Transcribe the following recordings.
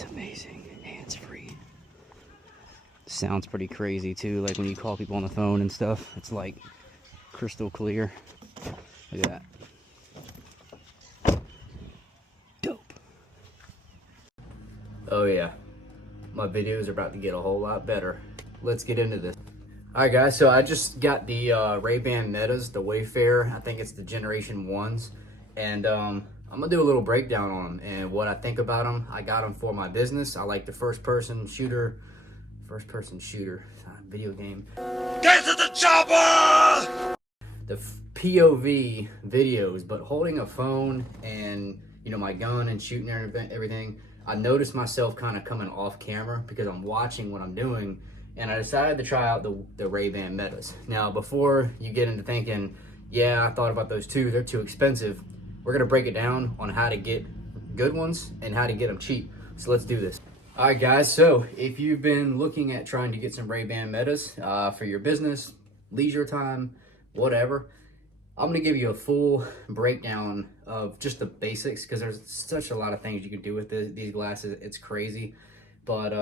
It's amazing. Hands-free. Sounds pretty crazy too, like when you call people on the phone and stuff. It's like crystal clear. Look at that. Dope. Oh yeah, my videos are about to get a whole lot better. Let's get into this. Alright guys, so I just got the Ray-Ban Metas, the Wayfarer. I think it's the Generation 1s. And I'm going to do a little breakdown on them and what I think about them. I got them for my business. I like the first-person shooter video game. Get to the chopper! The POV videos, but holding a phone and, you know, my gun and shooting everything, I noticed myself kind of coming off camera because I'm watching what I'm doing. And I decided to try out the Ray-Ban Metas. Now, before you get into thinking, yeah, I thought about those too, they're too expensive, we're gonna break it down on how to get good ones and how to get them cheap. So let's do this. All right, guys, so if you've been looking at trying to get some Ray-Ban Metas for your business, leisure time, whatever, I'm gonna give you a full breakdown of just the basics because there's such a lot of things you can do with these glasses. It's crazy, but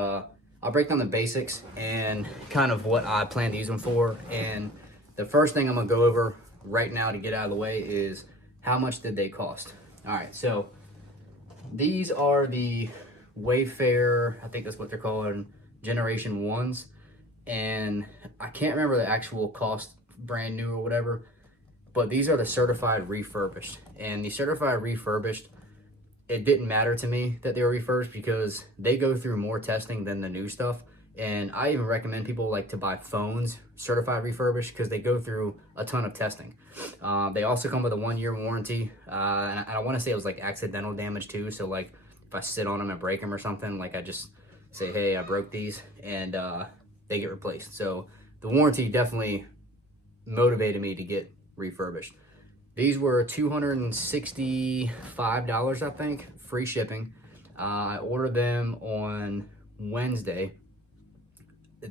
I'll break down the basics and kind of what I plan to use them for. And the first thing I'm gonna go over right now to get out of the way is how much did they cost? All right, so these are the Wayfarer, I think that's what they're called, Generation 1s. And I can't remember the actual cost, brand new or whatever, but these are the certified refurbished. And the certified refurbished, it didn't matter to me that they were refurbished because they go through more testing than the new stuff. And I even recommend people like to buy phones certified refurbished because they go through a ton of testing. They also come with a 1-year warranty. And I want to say it was like accidental damage too. So like if I sit on them and break them or something, like I just say, hey, I broke these, and they get replaced. So the warranty definitely motivated me to get refurbished. These were $265, I think, free shipping. I ordered them on Wednesday.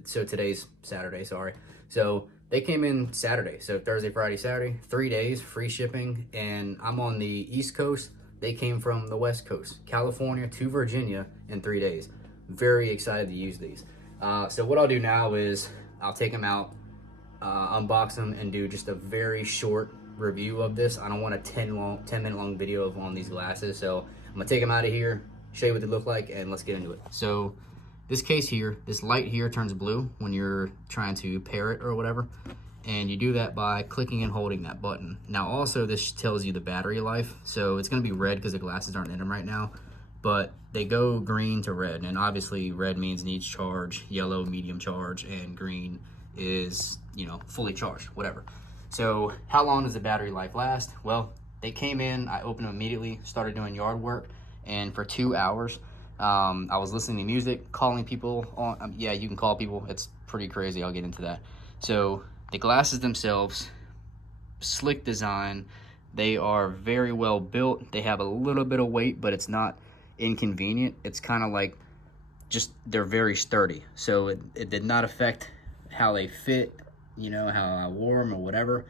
So today's Saturday, sorry. So they came in Saturday. So Thursday, Friday, Saturday, 3 days, free shipping. And I'm on the East Coast. They came from the West Coast, California to Virginia in 3 days. Very excited to use these. So what I'll do now is I'll take them out, unbox them, and do just a very short review of this. I don't want a 10-minute long video on these glasses, so I'm gonna take them out of here, show you what they look like, and let's get into it. So this case here, this light here turns blue when you're trying to pair it or whatever, and you do that by clicking and holding that button. Now also this tells you the battery life, so it's gonna be red because the glasses aren't in them right now, but they go green to red, and obviously red means needs charge, yellow medium charge, and green is, you know, fully charged, whatever. So how long does the battery life last? Well, they came in, I opened them immediately, started doing yard work, and for 2 hours, I was listening to music, calling people on, yeah, you can call people, it's pretty crazy, I'll get into that. So the glasses themselves, slick design, they are very well built, they have a little bit of weight, but it's not inconvenient. It's kind of like, just, they're very sturdy. So it did not affect how they fit, you know, how I wore them or whatever.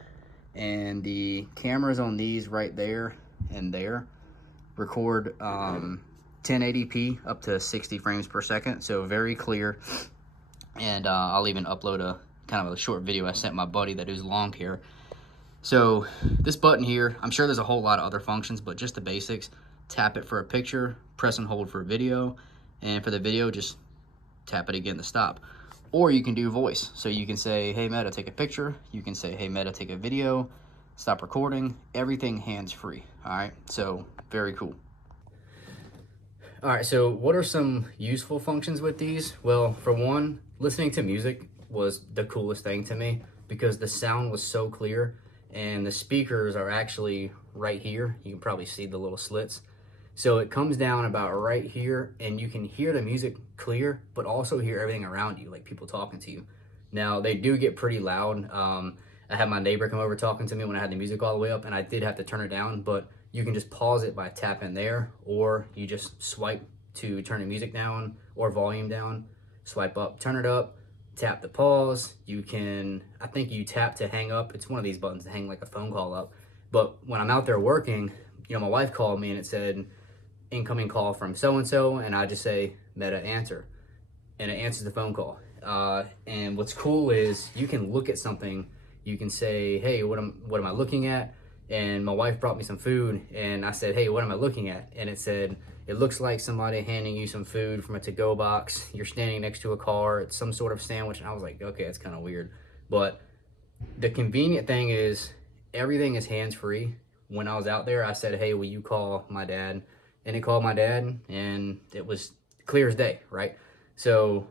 And the cameras on these right there and there record 1080p up to 60 frames per second, so very clear. And I'll even upload a kind of a short video I sent my buddy that is long hair. So this button here, I'm sure there's a whole lot of other functions, but just the basics. Tap it for a picture, press and hold for a video, and for the video just tap it again to stop. Or you can do voice. So you can say, hey Meta, take a picture. You can say, hey Meta, take a video. Stop recording. Everything hands-free. All right, so very cool. All right, so what are some useful functions with these? Well, for one, listening to music was the coolest thing to me because the sound was so clear, and the speakers are actually right here. You can probably see the little slits. So it comes down about right here, and you can hear the music clear, but also hear everything around you, like people talking to you. Now, they do get pretty loud. I had my neighbor come over talking to me when I had the music all the way up, and I did have to turn it down, but you can just pause it by tapping there, or you just swipe to turn the music down or volume down, swipe up, turn it up, tap the pause. You can, I think you tap to hang up. It's one of these buttons to hang like a phone call up. But when I'm out there working, you know, my wife called me and it said, incoming call from so-and-so, and I just say, Meta, answer. And it answers the phone call. And what's cool is you can look at something, you can say, hey, what am I looking at? And my wife brought me some food, and I said, hey, what am I looking at? And it said, it looks like somebody handing you some food from a to-go box. You're standing next to a car. It's some sort of sandwich. And I was like, okay, that's kind of weird. But the convenient thing is everything is hands-free. When I was out there, I said, hey, will you call my dad? And it called my dad, and it was clear as day, right? So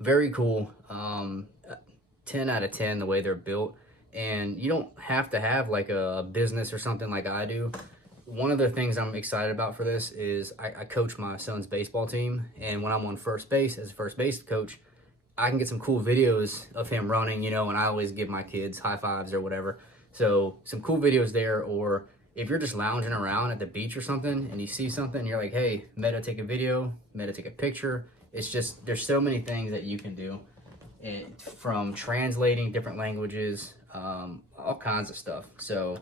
very cool. 10 out of 10 the way they're built. And you don't have to have like a business or something like I do. One of the things I'm excited about for this is I coach my son's baseball team, and when I'm on first base as a first base coach, I can get some cool videos of him running, and I always give my kids high fives or whatever. So some cool videos there. Or if you're just lounging around at the beach or something and you see something, you're like, hey, Meta, take a video, Meta, take a picture. It's just, there's so many things that you can do, from translating different languages, all kinds of stuff. So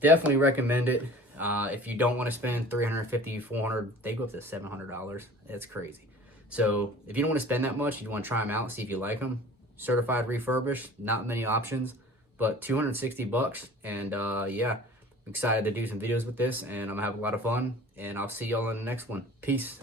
definitely recommend it. If you don't want to spend $350, $400, they go up to $700. It's crazy. So if you don't want to spend that much, you want to try them out, see if you like them. Certified refurbished, not many options, but $260. And yeah, I'm excited to do some videos with this, and I'm gonna have a lot of fun. And I'll see y'all in the next one. Peace.